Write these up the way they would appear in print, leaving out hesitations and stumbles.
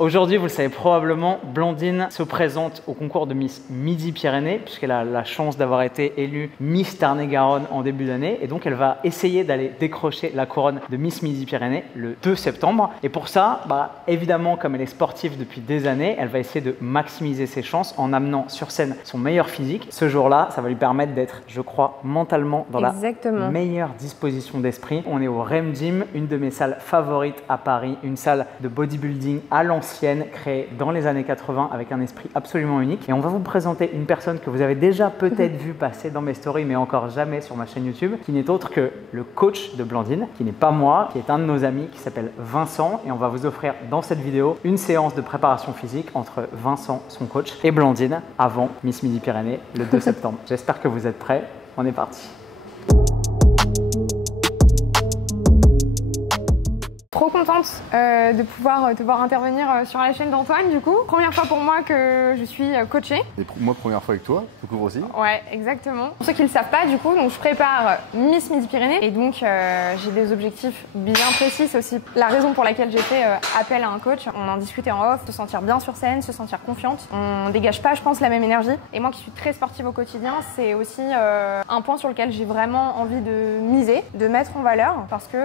Aujourd'hui, vous le savez probablement, Blandine se présente au concours de Miss Midi-Pyrénées puisqu'elle a la chance d'avoir été élue Miss Tarn-et-Garonne en début d'année et donc elle va essayer d'aller décrocher la couronne de Miss Midi-Pyrénées le 2 septembre. Et pour ça, évidemment, comme elle est sportive depuis des années, elle va essayer de maximiser ses chances en amenant sur scène son meilleur physique. Ce jour-là, ça va lui permettre d'être, je crois, mentalement dans la meilleure disposition d'esprit. On est au REM Gym, une de mes salles favorites à Paris, une salle de bodybuilding à l'ancienne, créée dans les années 80 avec un esprit absolument unique. Et on va vous présenter une personne que vous avez déjà peut-être vu passer dans mes stories, mais encore jamais sur ma chaîne YouTube, qui n'est autre que le coach de Blandine, qui n'est pas moi, qui est un de nos amis, qui s'appelle Vincent. Et on va vous offrir dans cette vidéo une séance de préparation physique entre Vincent, son coach, et Blandine avant Miss Midi-Pyrénées le 2 septembre. J'espère que vous êtes prêts. On est parti. Trop contente de pouvoir te voir intervenir sur la chaîne d'Antoine du coup. Première fois pour moi que je suis coachée. Et moi première fois avec toi, tout court aussi. Ouais, exactement. Pour ceux qui ne le savent pas du coup, donc je prépare Miss Midi-Pyrénées et donc j'ai des objectifs bien précis. C'est aussi la raison pour laquelle j'ai fait appel à un coach. On en discutait en off, se sentir bien sur scène, se sentir confiante. On dégage pas, je pense, la même énergie. Et moi qui suis très sportive au quotidien, c'est aussi un point sur lequel j'ai vraiment envie de miser, de mettre en valeur parce que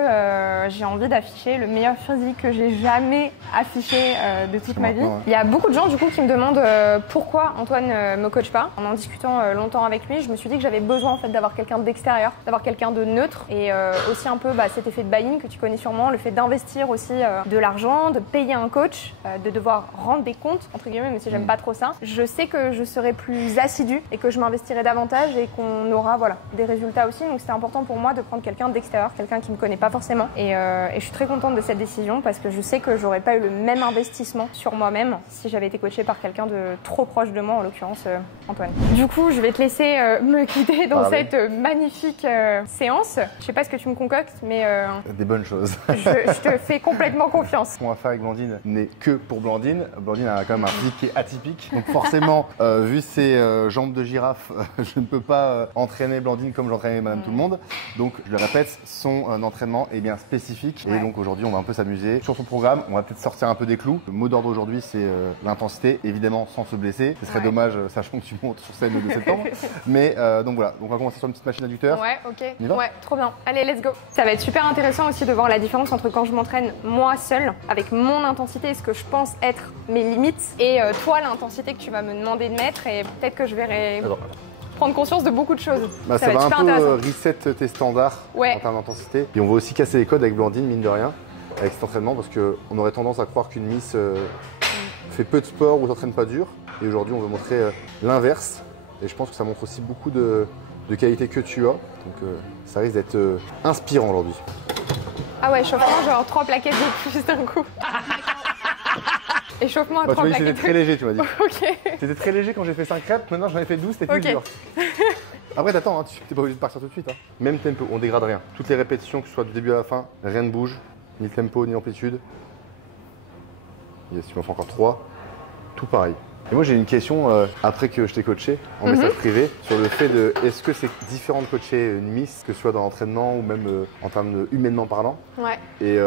j'ai envie d'afficher le meilleur physique que j'ai jamais affiché de toute ma vie. Il y a beaucoup de gens du coup qui me demandent pourquoi Antoine me coach pas. En discutant longtemps avec lui, je me suis dit que j'avais besoin en fait d'avoir quelqu'un d'extérieur, d'avoir quelqu'un de neutre et aussi un peu cet effet de buy-in que tu connais sûrement, le fait d'investir aussi de l'argent, de payer un coach, de devoir rendre des comptes entre guillemets, mais si j'aime pas trop ça. Je sais que je serai plus assidue et que je m'investirai davantage et qu'on aura des résultats aussi. Donc c'était important pour moi de prendre quelqu'un d'extérieur, quelqu'un qui me connaît pas forcément et je suis très contente de cette décision parce que je sais que j'aurais pas eu le même investissement sur moi-même si j'avais été coachée par quelqu'un de trop proche de moi, en l'occurrence Antoine. Du coup, je vais te laisser me guider dans cette magnifique séance. Je sais pas ce que tu me concoctes, mais des bonnes choses. je te fais complètement confiance. Ce qu'on va faire avec Blandine n'est que pour Blandine. Blandine a quand même un physique qui est atypique. Donc forcément, vu ses jambes de girafe, je ne peux pas entraîner Blandine comme j'entraînais Madame Tout le Monde. Donc je le répète, son entraînement est bien spécifique. Et donc aujourd'hui, on va un peu s'amuser sur son programme. On va peut-être sortir un peu des clous. Le mot d'ordre aujourd'hui, c'est l'intensité, évidemment sans se blesser. Ce serait dommage, sachant que tu montes sur scène le 2 septembre. Mais donc voilà, donc on va commencer sur une petite machine adducteur. Ouais, ok. Ouais, trop bien. Allez, let's go. Ça va être super intéressant aussi de voir la différence entre quand je m'entraîne moi seule, avec mon intensité et ce que je pense être mes limites, et toi, l'intensité que tu vas me demander de mettre, et peut-être que je verrai prendre conscience de beaucoup de choses. Ça va un peu reset tes standards en termes d'intensité. Et on va aussi casser les codes avec Blandine, mine de rien, avec cet entraînement, parce qu'on aurait tendance à croire qu'une Miss fait peu de sport ou s'entraîne pas dur. Et aujourd'hui, on veut montrer l'inverse. Et je pense que ça montre aussi beaucoup de qualités que tu as. Donc ça risque d'être inspirant aujourd'hui. Ah ouais, échauffement, genre 3 plaquettes de plus d'un coup. Échauffement à 3 plaquettes. C'était très léger, tu m'as dit. Ok. C'était très léger quand j'ai fait 5 reps, maintenant j'en ai fait 12, c'était plus dur. Après, t'attends, tu n'es pas obligé de partir tout de suite. Même tempo, on dégrade rien. Toutes les répétitions, que ce soit du début à la fin, rien ne bouge. Ni le tempo, ni l'amplitude. Yes, tu m'en fais encore 3. Tout pareil. Et moi j'ai une question après que je t'ai coaché en message privé sur le fait de est-ce que c'est différent de coacher une Miss, que ce soit dans l'entraînement ou même en termes de humainement parlant. Ouais. Et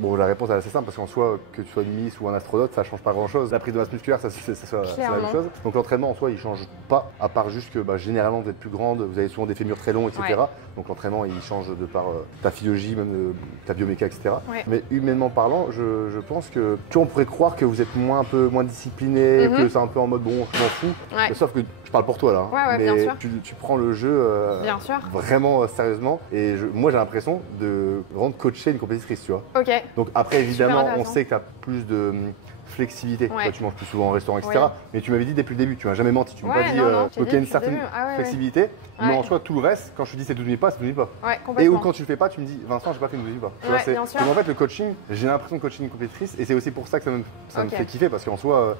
bon, la réponse est assez simple parce qu'en soi, que tu sois une Miss ou un astronaute, ça change pas grand chose. La prise de masse musculaire, c'est la même chose. Donc l'entraînement en soi, il change pas, à part juste que généralement vous êtes plus grande, vous avez souvent des fémurs très longs, etc. Ouais. Donc l'entraînement il change de par ta physiologie, même ta bioméca, etc. Ouais. Mais humainement parlant, je pense que tu vois, on pourrait croire que vous êtes un peu moins discipliné. Que c'est un peu en mode bon, je m'en fous. Sauf que je parle pour toi là. Ouais, mais bien sûr. Tu prends le jeu vraiment sérieusement. Et moi j'ai l'impression de vraiment coacher une compétitrice, tu vois. Ok. Donc après évidemment, on sait que tu as plus de flexibilité. Toi, tu manges plus souvent en restaurant, etc. Oui. Mais tu m'avais dit depuis le début, tu m'as jamais menti. Tu m'as pas dit qu'il y a une certaine flexibilité. Mais en soi, tout le reste, quand je te dis c'est 12 000 pas, c'est 12 000 pas. Ouais, complètement. Et ou quand tu le fais pas, tu me dis Vincent, j'ai pas fait une 12 000 pas. Bien sûr. Donc en fait, le coaching, j'ai l'impression de coacher une compétitrice et c'est aussi pour ça que ça me fait kiffer parce qu'en soi,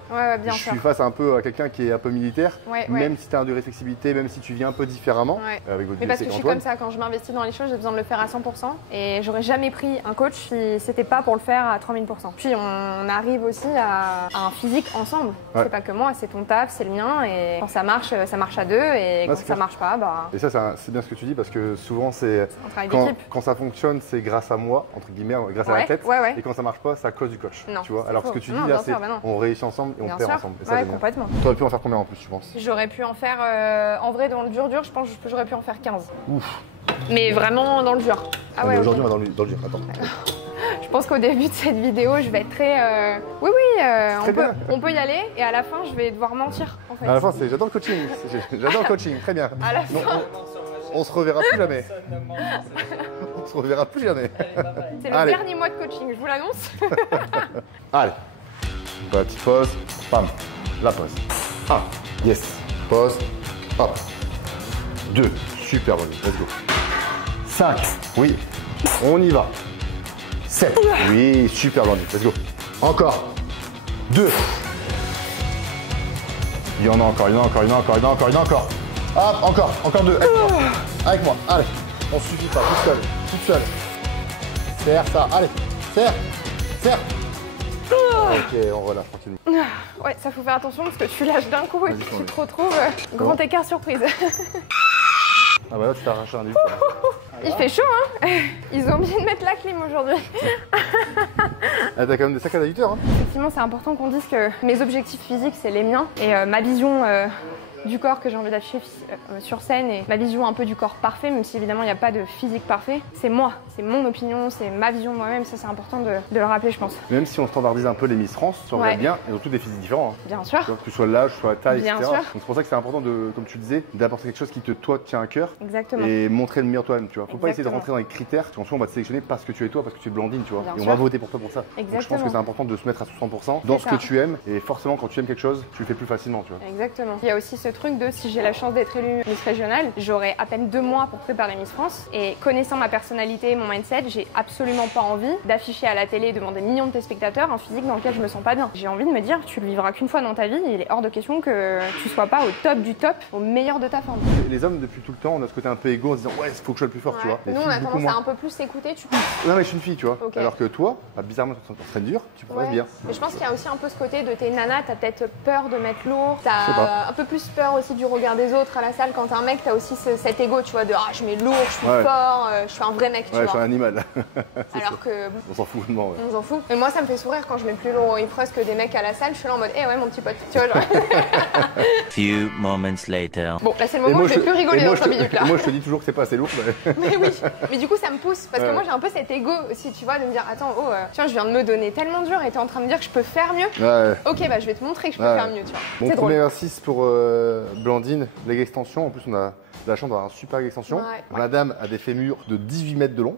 je suis face un peu à quelqu'un qui est un peu militaire, même si tu as un degré de flexibilité, même si tu viens un peu différemment. Avec votre mais parce que je suis comme ça, quand je m'investis dans les choses, j'ai besoin de le faire à 100% et j'aurais jamais pris un coach si c'était pas pour le faire à 3000%. Puis on arrive aussi à un physique ensemble. Ouais. C'est pas que moi, c'est ton taf, c'est le mien, et quand ça marche à deux, et quand ça marche pas, bah. Et ça, c'est bien ce que tu dis parce que souvent, c'est Un travail d'équipe. quand ça fonctionne, c'est grâce à moi, entre guillemets, grâce à la Ouais, tête. ouais. Et quand ça marche pas, c'est à cause du coach. Non, tu vois. c'est Alors faux. ce que tu Non, dis là, bien c'est sûr, bah non. on réussit ensemble et on Bien perd sûr. ensemble. Et ça, Ouais, j'aime bien. complètement. T'aurais pu en faire combien en plus, tu penses? J'aurais pu en faire, en vrai, dans le dur, je pense que j'aurais pu en faire 15. Ouf. Mais vraiment dans le dur. Ah Mais ouais, aujourd'hui, ok. on va dans le dur. Attends. Je pense qu'au début de cette vidéo, je vais être très. Oui, bien. on peut y aller, et à la fin, je vais devoir mentir, en fait. À la fin, j'adore le coaching. J'adore le coaching. Très bien. À la Non, fin, on se reverra plus jamais. On se reverra plus jamais. c'est le Allez. dernier mois de coaching, je vous l'annonce. Allez. Petite pause. Bam. La pause. 1. Yes. Pause. Hop. 2. Super bon. Let's go. 5. Oui. On y va. 7. Oui. Super bon. Let's go. Encore. 2. Il y en a encore. Hop. Encore 2. Avec moi. Allez. On suffit pas. Toute seule. Serre ça. Allez. Serre. Ok, on relâche tranquillement. Ouais, ça faut faire attention parce que tu lâches d'un coup et Vas-y, puis on tu est. te retrouves grand écart surprise. Ah bah là, tu t'es arraché un livre. Il fait chaud, hein. Ils ont oublié de mettre la clim aujourd'hui. Ah, t'as quand même des sacrés auditeurs, hein. Effectivement, c'est important qu'on dise que mes objectifs physiques, c'est les miens. Et ma vision du corps que j'ai envie d'afficher sur scène, et ma vision un peu du corps parfait, même si évidemment il n'y a pas de physique parfait, c'est moi, c'est mon opinion, c'est ma vision de moi-même. Ça, c'est important de le rappeler, je pense. Même si on standardise un peu les Miss France, si on regarde Ouais. bien, ils ont tous des physiques différents. Hein. Bien sûr. Tu vois, que ce soit l'âge, soit la taille, Bien etc. sûr. Donc c'est pour ça que c'est important, comme tu disais, d'apporter quelque chose qui toi tient à cœur. Exactement. Et montrer le meilleur toi-même, tu vois. Faut pas essayer de Exactement. rentrer dans les critères, parce qu'en soi on va te sélectionner parce que tu es toi, parce que tu es Blandine, tu vois. Bien et on sûr. va voter pour toi pour ça. Donc je pense Exactement. que c'est important de se mettre à 100% dans ce ça. que tu aimes. Et forcément, quand tu aimes quelque chose, tu le fais plus facilement, tu vois. Exactement. Il y a aussi ce truc de si j'ai la chance d'être élue Miss Régionale, j'aurai à peine 2 mois pour préparer Miss France. Et connaissant ma personnalité, mon mindset, j'ai absolument pas envie d'afficher à la télé devant des millions de téléspectateurs un physique dans lequel je me sens pas bien. J'ai envie de me dire, tu le vivras qu'une fois dans ta vie, et il est hors de question que tu sois pas au top du top, au meilleur de ta forme. Les hommes, depuis tout le temps, on a ce côté un peu égo en se disant ouais, il faut que je sois le plus fort, tu vois. Les Nous, on filles, a beaucoup tendance moins. à un peu plus s'écouter, tu Non, mais je suis une fille, tu vois. Ok. Alors que toi, bah, bizarrement, tu t'entraînes dur, tu progresses bien. Mais je pense qu'il y a aussi un peu ce côté de t'es nana, t'as peut-être peur de mettre lourd, Je sais pas. t'as un peu plus peur aussi du regard des autres à la salle. Quand t'es un mec, t'as aussi cet ego, tu vois, de ah, je mets lourd, je suis Ouais. fort, je suis un vrai mec, tu Ouais, je suis un vois. animal. Alors que On s'en fout vraiment, ouais. on s'en fout. Et moi, ça me fait sourire quand je mets plus lourd au hip thrust que des mecs à la salle. Je suis là en mode, eh ouais, mon petit pote, tu vois, genre. Few moments later. Bon, là, c'est le moment où je vais plus rigoler dans 5 minutes là. et moi, je te dis toujours que c'est pas assez lourd. Mais... Mais oui, mais du coup, ça me pousse parce que Ouais. moi, j'ai un peu cet ego aussi, tu vois, de me dire, attends, oh, tiens, je viens de me donner tellement dur et t'es en train de me dire que je peux faire mieux. Ouais. Ok, bah, je vais te montrer que je peux Ouais. faire mieux, tu vois. Bon, C'est drôle. premier exercice pour Blandine, leg extension. En plus, on a la chance d'avoir un super leg extension. Ouais. Madame a des fémurs de 18 mètres de long.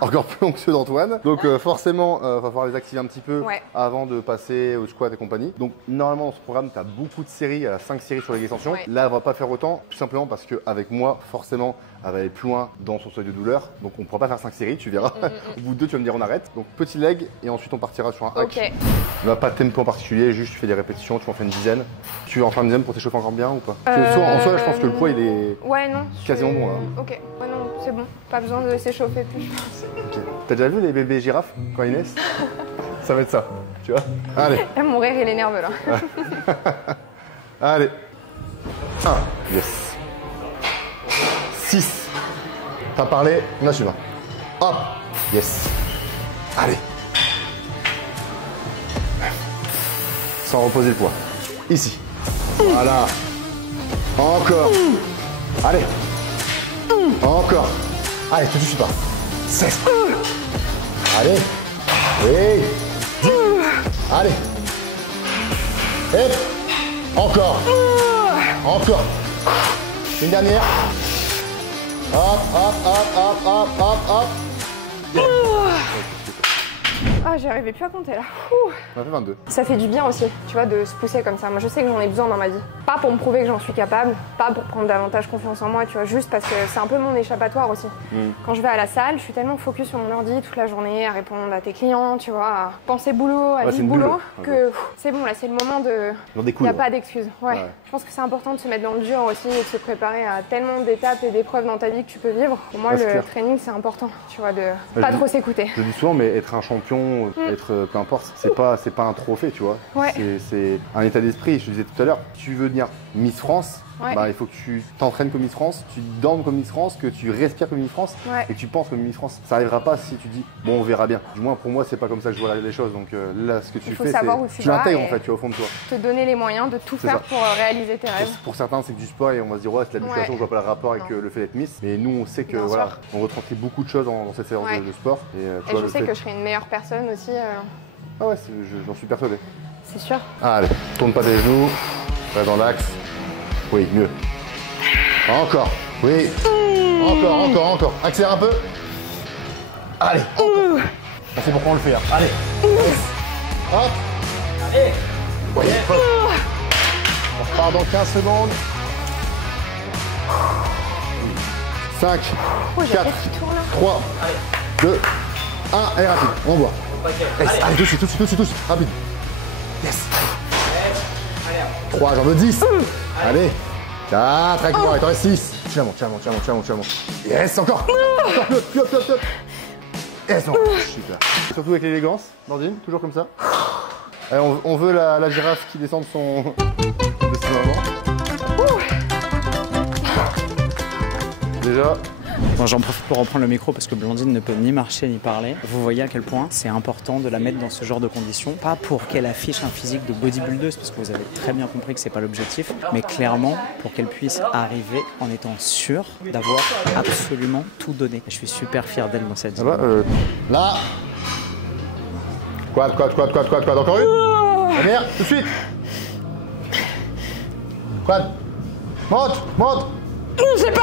Encore plus long que ceux d'Antoine. Donc forcément, va falloir les activer un petit peu Ouais. avant de passer au squat et compagnie. Donc normalement, dans ce programme, tu as beaucoup de séries, elle a 5 séries sur leg extension. Ouais. Là, elle va pas faire autant, tout simplement parce qu'avec moi, forcément, elle va aller plus loin dans son seuil de douleur. Donc on ne pourra pas faire 5 séries, tu verras. Au bout de 2, tu vas me dire on arrête. Donc petit leg et ensuite on partira sur un hack. Ok. Il n'y a pas de tempo en particulier, juste tu fais des répétitions, tu en fais une dizaine. Tu veux en faire une dizaine pour t'échauffer encore bien ou pas? Parce que en soi, je pense que le poids il est Ouais, non. quasiment bon là. Ok, ouais, non, c'est bon. Pas besoin de s'échauffer plus. Ok. T'as déjà vu les bébés girafes quand ils naissent? Ça va être ça, tu vois? Allez, Là, mon rire, il est nerveux là. allez. 1, yes. 6. T'as parlé, on assume. Hop, yes. Allez. Sans reposer le poids. Ici. Voilà. Encore. Allez. Encore. Allez, te suffit pas. 16. Allez. Oui. 10. Allez. Et encore. Encore. Une dernière. Hop, hop, hop, hop, hop, hop, hop. Ah, j'arrivais plus à compter là. Ouh. On a fait 22. Ça fait du bien aussi, tu vois, de se pousser comme ça. Moi, je sais que j'en ai besoin dans ma vie. Pas pour me prouver que j'en suis capable, pas pour prendre davantage confiance en moi, tu vois, juste parce que c'est un peu mon échappatoire aussi. Quand je vais à la salle, je suis tellement focus sur mon ordi toute la journée, à répondre à tes clients, tu vois, à penser boulot, à Ouais, c'est vivre une bulle. boulot, que c'est bon, là, c'est le moment de... Dans des Il n'y coups. a pas d'excuses. Ouais. Ouais. Je pense que c'est important de se mettre dans le dur aussi et de se préparer à tellement d'étapes et d'épreuves dans ta vie que tu peux vivre. Pour moi, Ouais, c'est le clair. training, c'est important, tu vois, de Ouais, pas je trop dis- s'écouter. Je le dis souvent, mais être un champion champion, être peu importe, c'est pas un trophée, tu vois. Ouais. C'est un état d'esprit. Je te disais tout à l'heure, tu veux devenir Miss France, Ouais. bah, il faut que tu t'entraînes comme Miss France, tu dormes comme Miss France, que tu respires comme Miss France Ouais. et que tu penses comme Miss France. Ça n'arrivera pas si tu dis bon, on verra bien. Du moins pour moi, c'est pas comme ça que je vois les choses. Donc là, ce que tu Il faut fais, savoir où c'est tu vas l'intègres et- en fait, tu vois, au fond de toi. Te donner les moyens de tout C'est faire ça. pour réaliser tes rêves. Pour certains, c'est que du sport et on va se dire ouais, c'est de la musculation, Ouais. je vois pas le rapport avec Non. le fait d'être Miss. Mais nous, on sait que Bien voilà, sûr. on retranscrit beaucoup de choses dans cette séance Ouais. de sport. Et, tu Et vois, je le sais fait- que je serai une meilleure personne aussi, Ah ouais, j'en suis persuadé. c'est sûr. Allez, tourne pas tes genoux, va dans l'axe. Oui, mieux. Encore, oui. Encore. Accélère un peu. Allez, encore. On sait pourquoi on le fait là. Allez. Hop. Allez. Oui, hop. On repart dans 15 secondes. 5, Oh, j'ai 4, la tête qui tourne là. 3, 2, 1, et rapide. On voit. Yes. Allez, tout de suite. Rapide. Yes. 3, j'en veux 10. Allez. 4, avec moi, il t'en reste 6. Tu la montes. Yes, encore. Encore plus haut. Yes, non. Super. Surtout avec l'élégance, Blandine, toujours comme ça. Allez, on veut la girafe qui descend de ses mamans. Déjà, Bon, j'en profite pour reprendre le micro parce que Blandine ne peut ni marcher ni parler. Vous voyez à quel point c'est important de la mettre dans ce genre de conditions. Pas pour qu'elle affiche un physique de bodybuildeuse, parce que vous avez très bien compris que c'est pas l'objectif, mais clairement pour qu'elle puisse arriver en étant sûre d'avoir absolument tout donné. Et je suis super fier d'elle dans cette ça zone. va là. Quad. Encore une. Dernière, tout de suite. Quad. Monte. Je sais pas.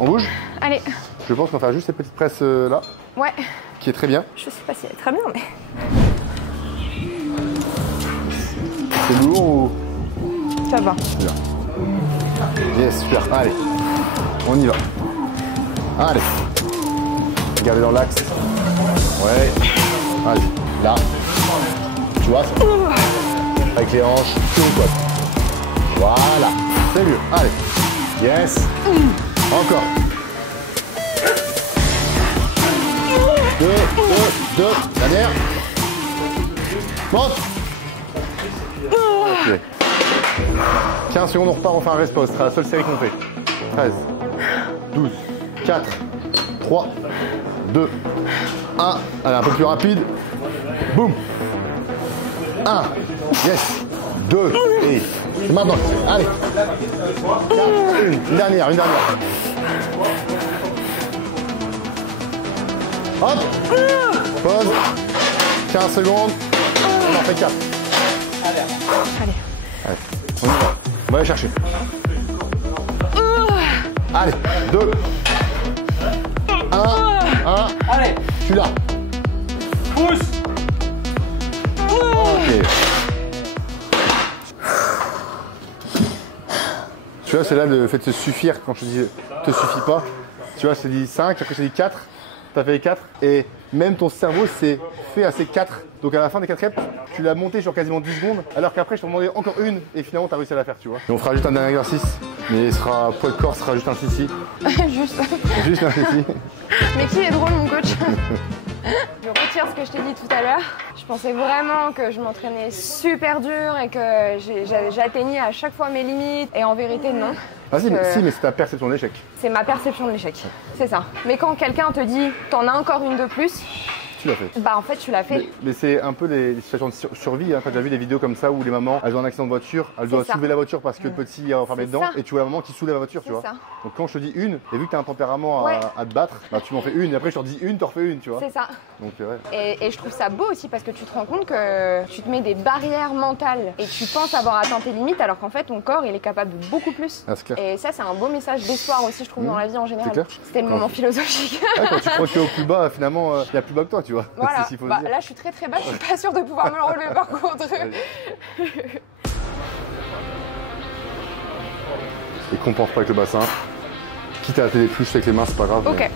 On bouge. Allez, Je pense qu'on va faire juste cette petite presse là, ouais. qui est très bien. Je sais pas si elle est très bien, mais. C'est lourd ou... Ça va. Bien. Yes, super. Allez, on y va. Allez. Regardez dans l'axe. Ouais. Allez, là. Tu vois, ça. Avec les hanches, tout le quad. Voilà. C'est mieux. Allez. Yes. Encore. 2. Dernière. Monte. Ok. 15 secondes, on repart, on fait un resto. Ce sera la seule série qu'on fait. 13, 12, 4, 3, 2, 1. Allez, un peu plus rapide. Boum. 1. Yes. 2. Et c'est maintenant. Allez. 4. Une dernière. Hop. Pause. 15 secondes. On en fait 4. Allez. On y va. On va aller chercher. Allez, 2, 1. Allez, Tu l'as. pousse. Ok. Tu vois, c'est là le fait de se suffire quand je dis te suffit pas. Tu vois, je t'ai dit 5, après je t'ai dit 4. T'as fait les 4. Et même ton cerveau s'est fait à ces 4. Donc à la fin des 4 reps, tu l'as monté sur quasiment 10 secondes. Alors qu'après, je t'en demandais encore une. Et finalement, t'as réussi à la faire, tu vois. Et on fera juste un dernier exercice. Mais il sera, poids de corps sera juste un sissi. Juste. Juste un sissi. Mais qui est drôle, mon coach. Je retire ce que je t'ai dit tout à l'heure. Je pensais vraiment que je m'entraînais super dur et que j'atteignais à chaque fois mes limites. Et en vérité, non. Ah si, mais c'est ta perception de l'échec. C'est ma perception de l'échec. C'est ça. Mais quand quelqu'un te dit t'en as encore une de plus, Tu l'as fait. bah en fait tu l'as fait. Mais c'est un peu les situations de survie. Hein. T'as déjà vu des vidéos comme ça où les mamans, elles ont un accident de voiture, elles doivent ça. soulever la voiture parce que le petit a enfermé C'est dedans, ça. et tu vois la maman qui soulève la voiture, tu C'est vois. ça. Donc quand je te dis une, et vu que t'as un tempérament Ouais. à te battre, bah tu m'en fais une, et après je te dis une, t'en refais une, tu vois. C'est ça. Donc ouais. Et je trouve ça beau aussi parce que tu te rends compte que tu te mets des barrières mentales et tu penses avoir atteint tes limites alors qu'en fait ton corps il est capable de beaucoup plus. Ah, c'est clair. Et ça c'est un beau message d'espoir aussi je trouve dans la vie en général. clair. C'était le moment philosophique. Ouais, quand tu crois que t'es au plus bas, finalement, il y a plus bas que toi, tu vois. Voilà. C'est ce qu'il faut se Bah, dire. là je suis très très bas, je suis pas sûre de pouvoir me le relever par contre. Et compense pas avec le bassin. Quitte à rater des touches avec les mains, c'est pas grave. Ok. mais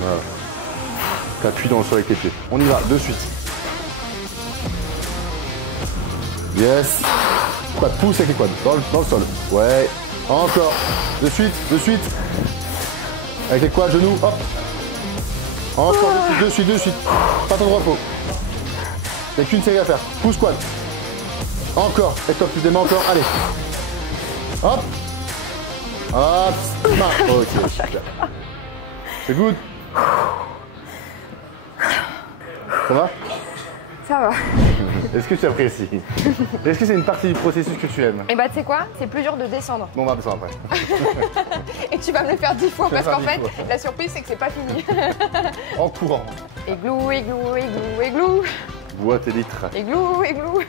Voilà. T'appuies dans le sol avec tes pieds. On y va, de suite. Yes. Quad, pousse avec les quads, dans le sol. Ouais. Encore. De suite. Avec les quads, genoux, hop. Encore de suite. Pas ton repos. Il n'y a qu'une série à faire. Pouce squat. Encore. Et top, tu démarres encore. Allez. Hop. Hop. Ok, super. C'est good. Ça va? Ça va. Est-ce que tu apprécies? Est-ce que c'est une partie du processus que tu aimes? Et bah tu sais quoi? C'est plus dur de descendre. Bon, on va descendre après. Et tu vas me le faire 10 fois Je vais parce le qu'en faire 10 fait, fois. la surprise c'est que c'est pas fini. En courant. Églou, églou, églou, églou, Bois tes litres. églou, églou.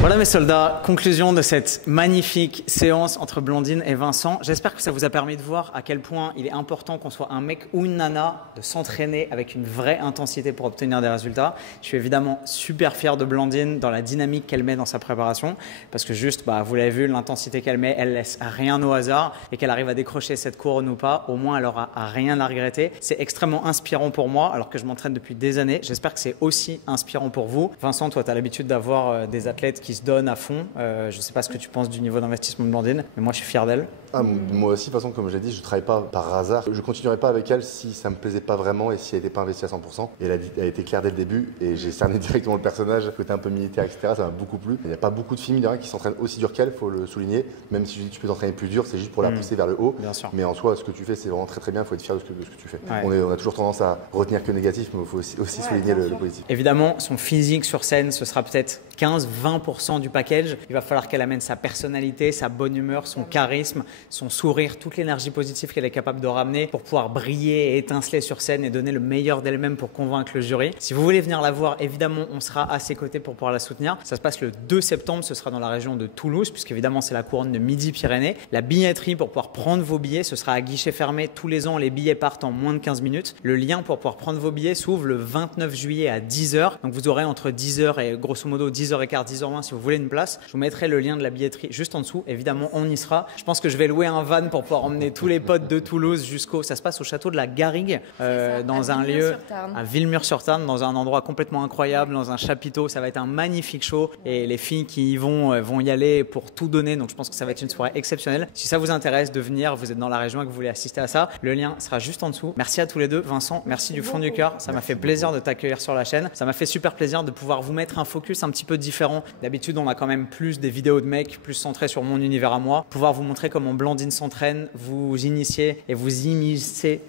Voilà mes soldats, conclusion de cette magnifique séance entre Blandine et Vincent. J'espère que ça vous a permis de voir à quel point il est important qu'on soit un mec ou une nana, de s'entraîner avec une vraie intensité pour obtenir des résultats. Je suis évidemment super fier de Blandine dans la dynamique qu'elle met dans sa préparation parce que juste, vous l'avez vu, l'intensité qu'elle met, elle laisse rien au hasard et qu'elle arrive à décrocher cette couronne ou pas, au moins elle aura rien à regretter. C'est extrêmement inspirant pour moi alors que je m'entraîne depuis des années. J'espère que c'est aussi inspirant pour vous. Vincent, toi tu as l'habitude d'avoir des athlètes qui se donnent à fond. Je ne sais pas ce que tu penses du niveau d'investissement de Blandine, mais moi je suis fier d'elle. Ah, moi aussi, de toute façon, comme je l'ai dit, je ne travaille pas par hasard. Je ne continuerai pas avec elle si ça ne me plaisait pas vraiment et si elle n'était pas investie à 100%. Et elle a été claire dès le début et j'ai cerné directement le personnage, côté un peu militaire, etc. Ça m'a beaucoup plu. Il n'y a pas beaucoup de filles de rien qui s'entraînent aussi dur qu'elle, il faut le souligner. Même si je dis que tu peux t'entraîner plus dur, c'est juste pour la pousser vers le haut. Bien sûr. Mais en soi, ce que tu fais, c'est vraiment très très bien. Il faut être fier de ce que tu fais. Ouais. On a toujours tendance à retenir que négatif, mais il faut aussi souligner le positif. Évidemment, son physique sur scène, ce sera peut-être 15-20% du package. Il va falloir qu'elle amène sa personnalité, sa bonne humeur, son charisme, son sourire, toute l'énergie positive qu'elle est capable de ramener pour pouvoir briller et étinceler sur scène et donner le meilleur d'elle-même pour convaincre le jury. Si vous voulez venir la voir, évidemment, on sera à ses côtés pour pouvoir la soutenir. Ça se passe le 2 septembre, ce sera dans la région de Toulouse, puisqu'évidemment, c'est la couronne de Midi-Pyrénées. La billetterie pour pouvoir prendre vos billets, ce sera à guichet fermé. Tous les ans, les billets partent en moins de 15 minutes. Le lien pour pouvoir prendre vos billets s'ouvre le 29 juillet à 10h. Donc, vous aurez entre 10h et grosso modo 10h15, 10h20 si vous voulez une place. Je vous mettrai le lien de la billetterie juste en dessous. Évidemment, on y sera. Je pense que je vais louer un van pour pouvoir emmener tous les potes de Toulouse jusqu'au... Ça se passe au château de la Garrigue, dans un lieu à Villemur-sur-Tarn, dans un endroit complètement incroyable, dans un chapiteau. Ça va être un magnifique show et les filles qui y vont y aller pour tout donner. Donc, je pense que ça va être une soirée exceptionnelle. Si ça vous intéresse de venir, vous êtes dans la région et que vous voulez assister à ça, le lien sera juste en dessous. Merci à tous les deux. Vincent, merci du fond du cœur. Ça m'a fait plaisir de t'accueillir sur la chaîne. Ça m'a fait super plaisir de pouvoir vous mettre un focus un petit peu différent. D'habitude, on a quand même plus des vidéos de mecs, plus centrées sur mon univers à moi. Pouvoir vous montrer comment Blandine s'entraîne, vous initier et vous immiscer,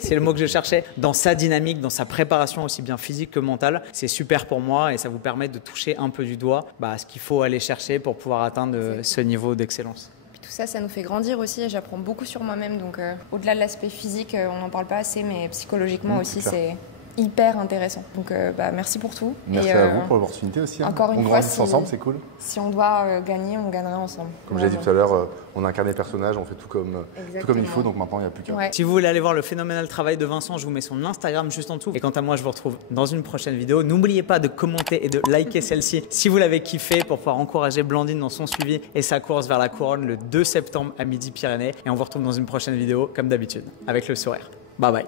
c'est le mot que je cherchais, dans sa dynamique, dans sa préparation aussi bien physique que mentale. C'est super pour moi et ça vous permet de toucher un peu du doigt ce qu'il faut aller chercher pour pouvoir atteindre ce niveau d'excellence. Tout ça, ça nous fait grandir aussi et j'apprends beaucoup sur moi-même. Donc au-delà de l'aspect physique, on n'en parle pas assez, mais psychologiquement aussi, c'est hyper intéressant. Donc merci pour tout. Merci à vous pour l'opportunité aussi. Encore une on fois, grandit ensemble, c'est cool. Si on doit gagner, on gagnerait ensemble. Comme j'ai dit tout à l'heure, on incarne les personnages, on fait tout comme il faut, donc maintenant il n'y a plus qu'à. Ouais. Si vous voulez aller voir le phénoménal travail de Vincent, je vous mets son Instagram juste en dessous. Et quant à moi, je vous retrouve dans une prochaine vidéo. N'oubliez pas de commenter et de liker celle-ci si vous l'avez kiffé pour pouvoir encourager Blandine dans son suivi et sa course vers la couronne le 2 septembre à Midi-Pyrénées. Et on vous retrouve dans une prochaine vidéo comme d'habitude, avec le sourire. Bye bye.